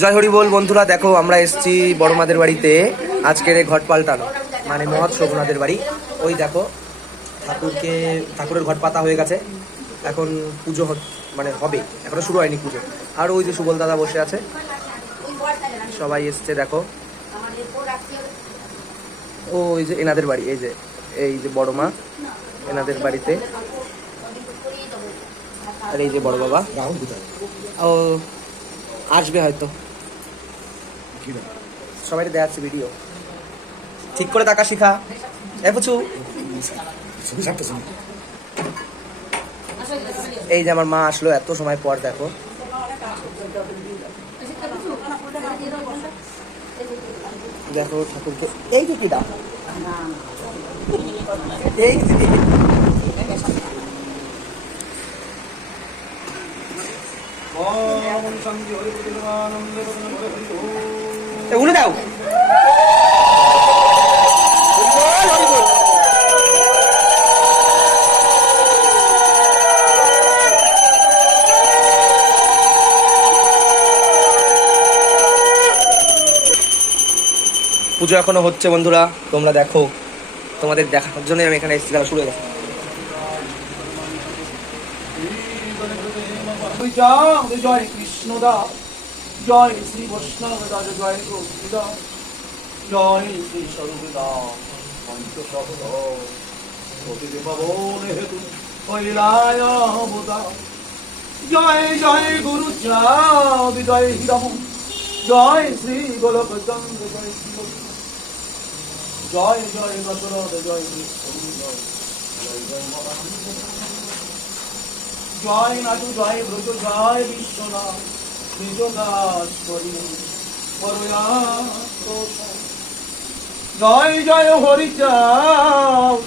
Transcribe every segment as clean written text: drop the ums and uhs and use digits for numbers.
জয় হরি বল বন্ধুরা, দেখো আমরা এসেছি বড় মাদের বাড়িতে আজকের ঘট পাল্টানো, মানে মহৎ শোভনাদের বাড়ি। ওই দেখো ঠাকুরের ঘট পাতা হয়ে গেছে, এখন পুজো মানে হবে, এখনো শুরু হয়নি পুজো। আর ওই যে সুবল দাদা বসে আছে, সবাই এসছে দেখো। ও ওই যে এনাদের বাড়ি, এই যে বড় মা এনাদের বাড়িতে, আর এই যে বড় বাবা। ও আসবে হয়তো, সবাই দেখাচ্ছে ভিডিও। ঠিক করে টাকা শিখা পুচু। এই যে আমার মা আসলো এত সময় পর, দেখো। দেখো ঠাকুরকে, এই যে কি দাও, এই উনি দাও। পুজো এখনো হচ্ছে বন্ধুরা, তোমরা দেখো, তোমাদের দেখার জন্য আমি এখানে এসেছি। শুরু হয়ে গেছে। জয় কৃষ্ণদা, জয় শ্রী বৈষ্ণব দাস, জয় গোপীদা, জয় শ্রী সর্বদা পঞ্চশহর হেতু জয় জয় গুরু জয় হিরম, জয় শ্রী গোলক চন্দ্র, জয় শ্রী জয় জয় দশরথ, জয় জয় নাটু, জয় ব্রজ, জয় বিশ্বনাথ, নিজ দাস করি জয় জয় হরিচাঁদ,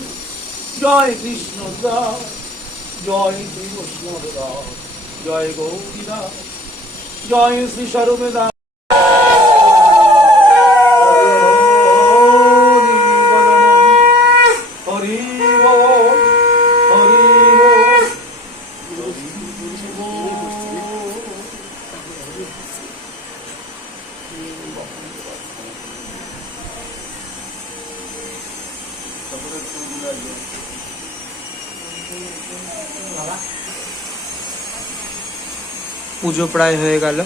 জয় কৃষ্ণ দাস, জয় শ্রী বৈষ্ণব দাস, জয় গৌরী দাস, জয় শ্রী সর্বদা। পুজো প্রায় হয়ে গেল,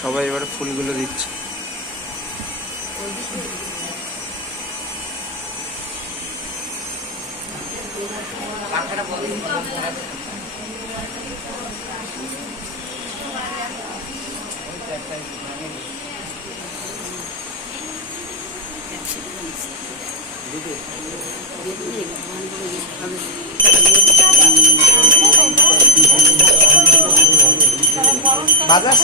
সবাই এবার ফুলগুলো দিচ্ছে। বাজার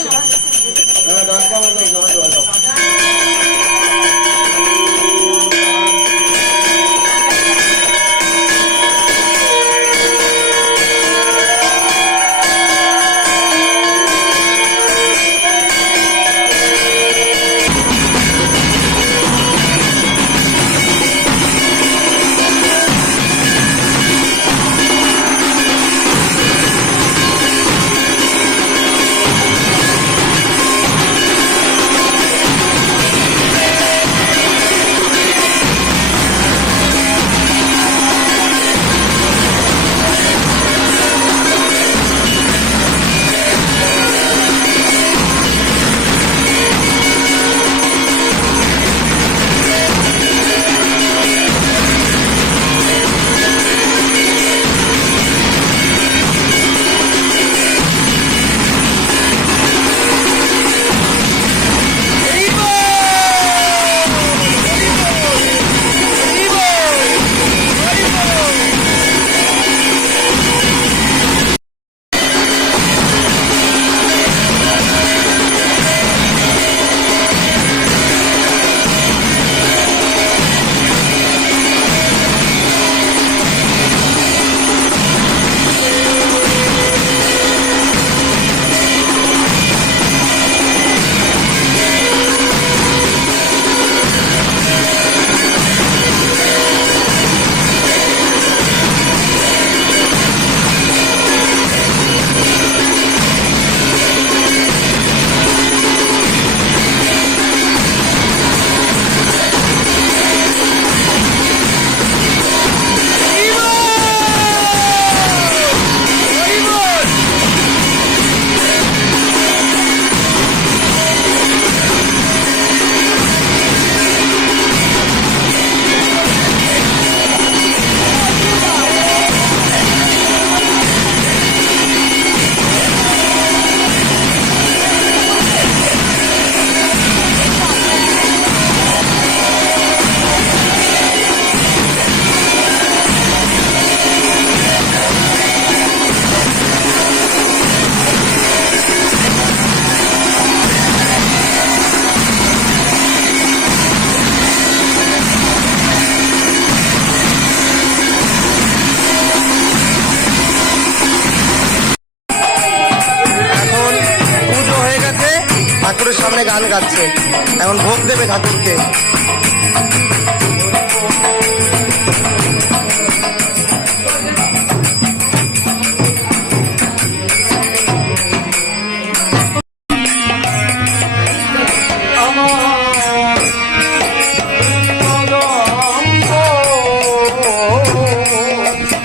ঠাকুরের সামনে গান গাচ্ছে, এখন ভোগ দেবে ঠাকুরকে।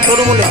তরুমূলে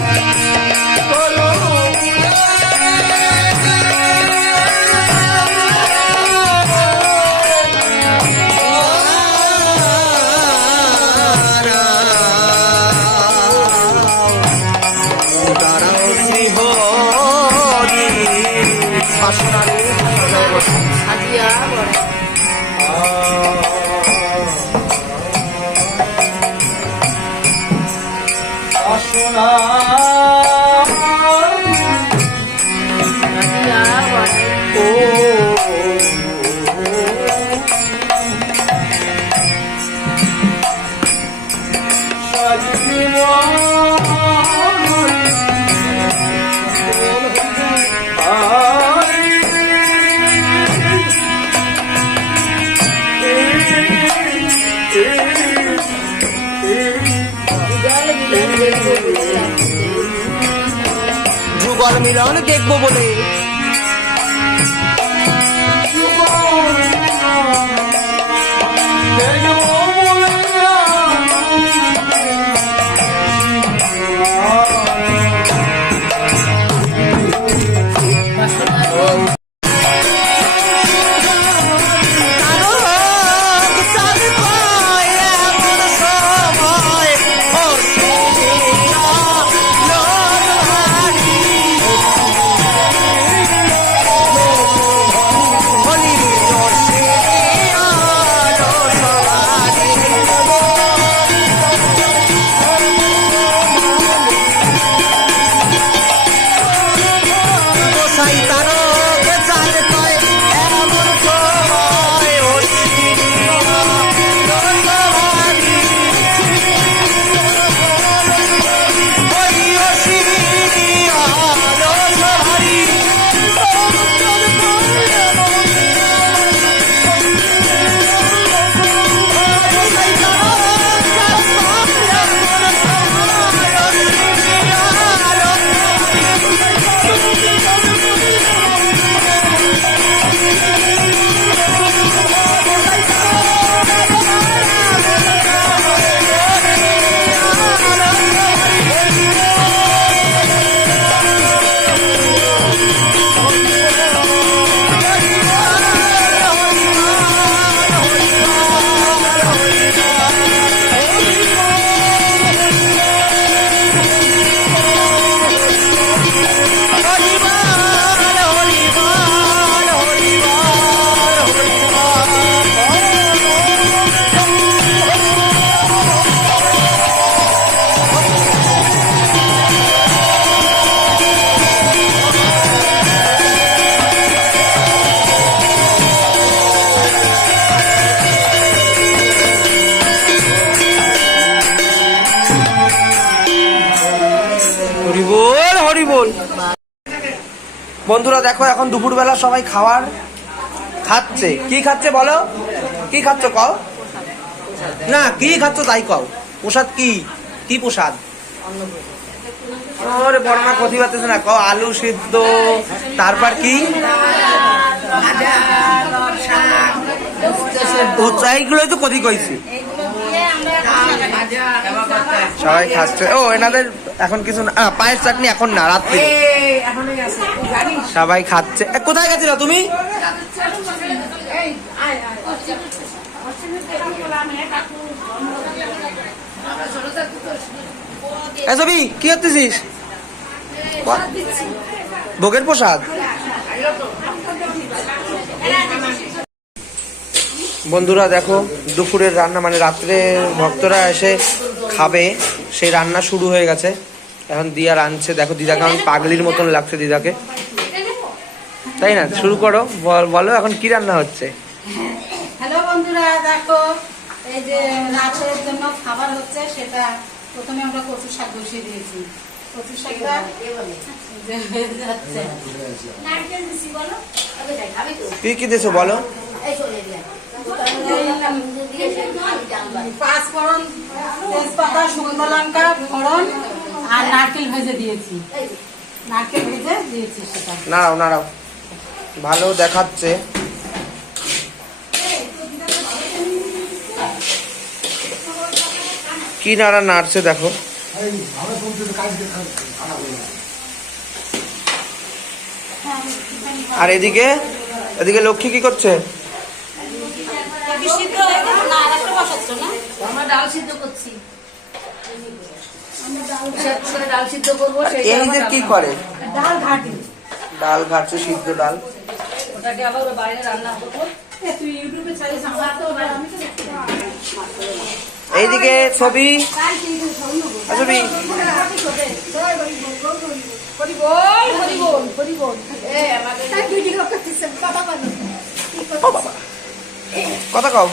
যুগল মিলন দেখবো বলে বন্ধুরা দেখো এখন দুপুরবেলা সবাই খাবার খাচ্ছে। কি খাচ্ছে বলো, কি খাচ্ছ কও না, কি খাচ্ছ তাই কও। প্রসাদ কি, কি প্রসাদ? ওরে বড় মা কথি পাচ্ছে না, কও। আলু সিদ্ধ, তারপর কি এইগুলোই তো কথি কইছি। সবাই খাচ্ছে। ও এনাদের এখন কিছু না, পায়ের চাটনি এখন না, রাত্রে সবাই খাচ্ছে। কোথায় গেছিল তুমি? ছবি কি করতেছিস? ভোগের প্রসাদ। বন্ধুরা দেখো দুপুরের রান্না, মানে রাত্রে ভক্তরা এসে খাবে সেই রান্না শুরু হয়ে গেছে। এখন দিয়া রাঁধছে। দেখো দিদাকে এখন পাগলির মতন লাগছে দিদাকে, তাই না? শুরু করো, বলো এখন কি রান্না হচ্ছে। হ্যালো বন্ধুরা, দেখো এই যে রাতের জন্য খাবার হচ্ছে, সেটা প্রথমে আমরা কচু শাক বসিয়ে দিয়েছি। কচু শাকটা কি কি দিয়েছো বলো। পাঁচফোড়ন, তেজপাতা, শুকনো লঙ্কা ফোড়ন আর নারকেল ভেজে দিয়েছি। নারকেল ভেজে দিয়েছি সেটা। নাড়াও নাড়াও, ভালো দেখাচ্ছে। কি নাড়া নাড়ছে দেখো। আর এদিকে এদিকে লক্ষ্মী কি করছে? আমরা ডাল সিদ্ধ করছি। ডাল সিদ্ধ করবো, এই যে কি করে? ডাল ঘাটি। ডাল ঘাটছে, সিদ্ধ ডাল। ওটাকে আবার বাইরে রান্না করবো। তুই ইউটিউবে ছাড়িস, আমার তো আমি তো দেখতে পাই। এইদিকে ছবি ছবি হরি বল, হরি বল, হরি বল। কথা কও।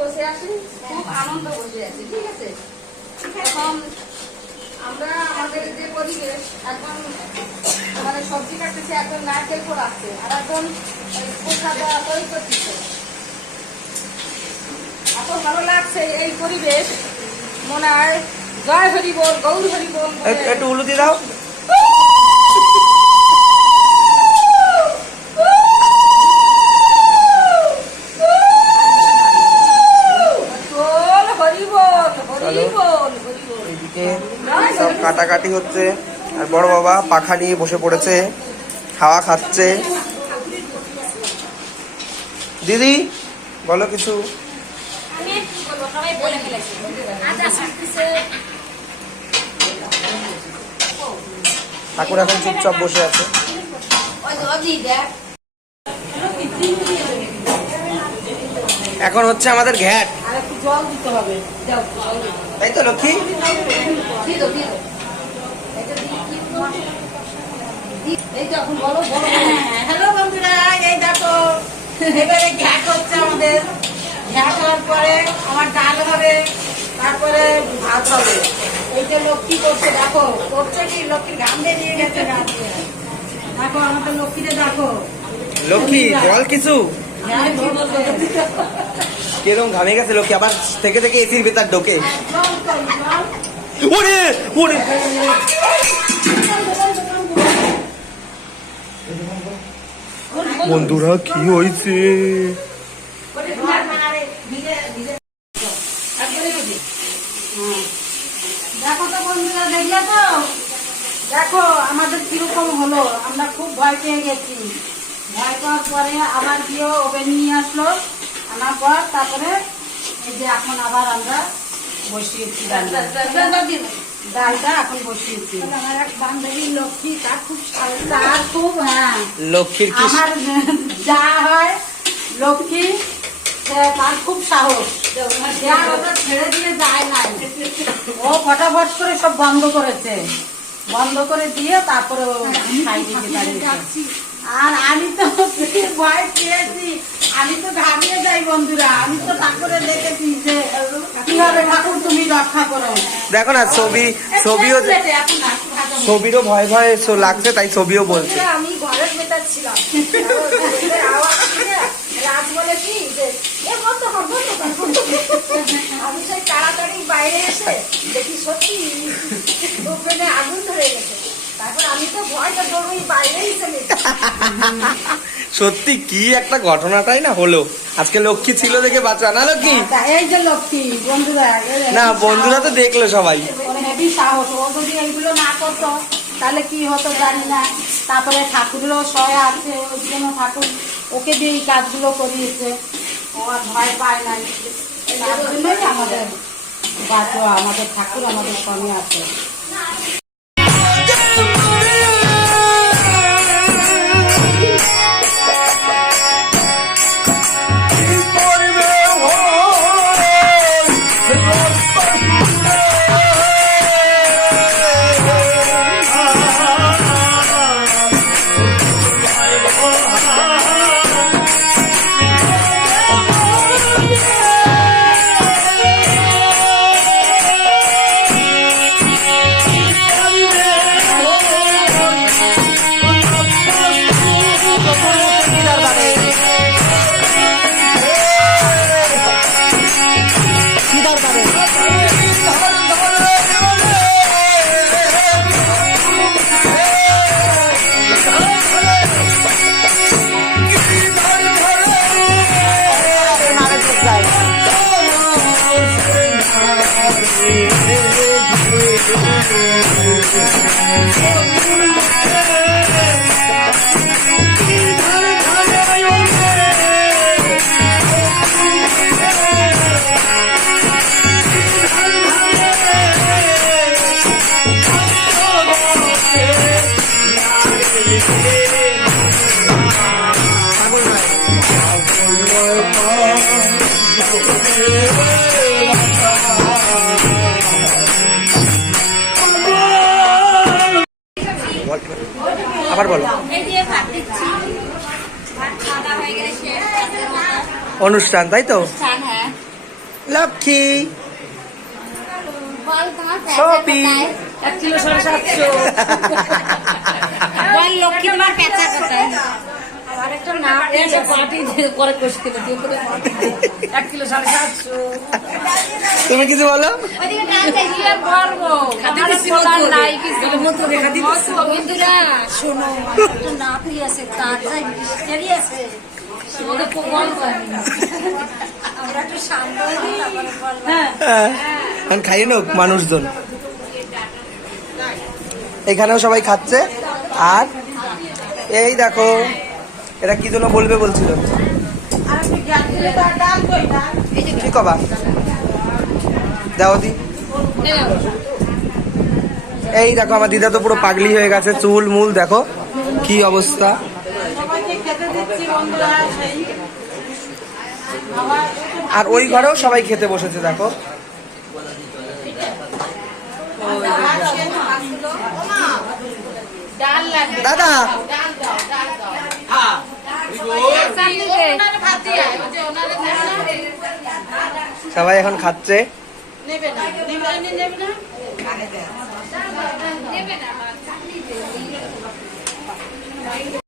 বসে আছি, খুব আনন্দ বসে আছি, ঠিক আছে। এখন আমরা আমাদের যে পরিবেশ, এখন মানে সবজি কাটতেছে, একজন নারকেল পোড়াচ্ছে আর একজন পোকা দেওয়া তৈরি করতেছে। এত ভালো লাগছে এই পরিবেশ, মনে হয় জয় হরি বল, গৌর হরি বল। একটু উলু দিয়ে দাও। এদিকে সব কাটাকাটি হচ্ছে আর বড় বাবা পাখা নিয়ে বসে পড়েছে, হাওয়া খাচ্ছে। দিদি বলো কিছু। ঠাকুর এখন চুপচাপ বসে আছে। এখন হচ্ছে আমাদের ঘ্যাট, আর একটু জল দিতে হবে। তাই তো লক্ষ্মী? হ্যালো বন্ধুরা, এই দেখো এবারে ঘ্যাট হচ্ছে আমাদের। ঘ্যাট হওয়ার পরে আমার ডাল হবে, তারপরে ভাত হবে। এই যে লক্ষ্মী করছে, দেখো করছে কি, লক্ষ্মীর ঘাম বেরিয়ে গেছে গা দিয়ে। দেখো আমাদের লক্ষ্মীরে দেখো। লক্ষ্মী বল কিছু। হ্যাঁ, কিরকম ঘামে গেছে লক্ষ্মী, আবার থেকে থেকে এসির ভেতর ঢোকে। জল কই, জল। ওরে ওরে, বন্ধুরা কি হয়েছে? দেখো তো বন্ধুরা, দেখলে তো, দেখো আমাদের কিরকম হলো। আমরা খুব ভয় পেয়ে গেছি। ভয় পাওয়ার পরে আবার গিয়ে ওভেন নিয়ে আসলো, আনার পর তারপরে এই যে এখন আবার আমরা বসিয়েছি ডালটা এখন বসিয়েছি। আমার এক বান্ধবী লক্ষ্মী, তার খুব হ্যাঁ লক্ষ্মীর কি আমার যা হয় লক্ষ্মী, তার খুব সাহস। আর ওটা ছেড়ে দিয়ে যায় নাই, ও ফটাফট করে সব বন্ধ করেছে। বন্ধ করে দিয়ে তারপরে ও সাইডে দাঁড়িয়েছে। আর আমি তো ভয় পেয়েছি, আমি তো ঘামিয়ে যাই বন্ধুরা। আমি তো ঠাকুরের দেখেছি যে কিভাবে ঠাকুর তুমি রক্ষা করো। দেখো না, ছবিরও ভয় ভয় লাগছে, তাই ছবিও বলছে। আমি ঘরের ভেতর ছিলাম, আওয়াজ শুনে রাজ বলে কি যে আমি সেই তাড়াতাড়ি বাইরে এসে দেখি সত্যি ওখানে আগুন ধরে গেছে। তারপর আমি তো ভয়টা দৌড়ই বাইরেই চলে সত্যি কি একটা ঘটনাটাই না হলো। আজকে লক্ষ্মী ছিল দেখে বাঁচা না লক্ষ্মী। এই যে লক্ষ্মী বন্ধুরা, না বন্ধুরা তো দেখলো সবাই। হেভি সাহস। ও যদি এইগুলো না করতো তাহলে কি হতো জানি না। তারপরে ঠাকুরেরও সহায় আছে, ওই জন্য ঠাকুর ওকে দিয়ে এই কাজগুলো করিয়েছে। ও আর ভয় পায় নাই, তার জন্যই আমাদের বাঁচো, আমাদের ঠাকুর আমাদের সঙ্গে আছে। আবার বলো। এই দিয়ে ভাত দিচ্ছি, ভাত খাওয়া দাওয়া হয়ে গেলে শেষ। অনুষ্ঠান তাই তো? অনুষ্ঠান, হ্যাঁ। লক্ষ্মী বল তোমার সবই। 1 কিলো 750। বল লক্ষ্মী তোমার পেঁচা কোথায়? আর একটা না এসে পার্টি করে কষতে দিতে করে 1 কিলো 750। তুমি কিছু বলো। ওদিকে টানতে গিয়ে বলবো খাতে আমার দিচ্ছি বলার মতো নাই কিছু। মতো রেখা দিচ্ছি। বন্ধুরা শোনো, একটা নাতি আছে, তার যাই মিস্টারি আছে, ওকে খুব বলবো আমি। আমরা একটু শান্ত হই, তারপরে বলবো। এখন খাইয়ে নোক মানুষজন। এখানেও সবাই খাচ্ছে। আর এই দেখো এরা কি জন্য বলবে বলছিল, আর আপনি গ্যাস দিলে তো আর ডাল কই না। কি কবা দাও দি। এই দেখো আমার দিদা তো পুরো পাগলি হয়ে গেছে, চুল মুল দেখো কি অবস্থা। সবাইকে খেতে দিচ্ছি বন্ধুরা। সেই আর ওই ঘরেও সবাই খেতে বসেছে দেখো। ডাল লাগবে। দাদা সবাই এখন খাচ্ছে। নেবে না, নেবে না। নেবে না।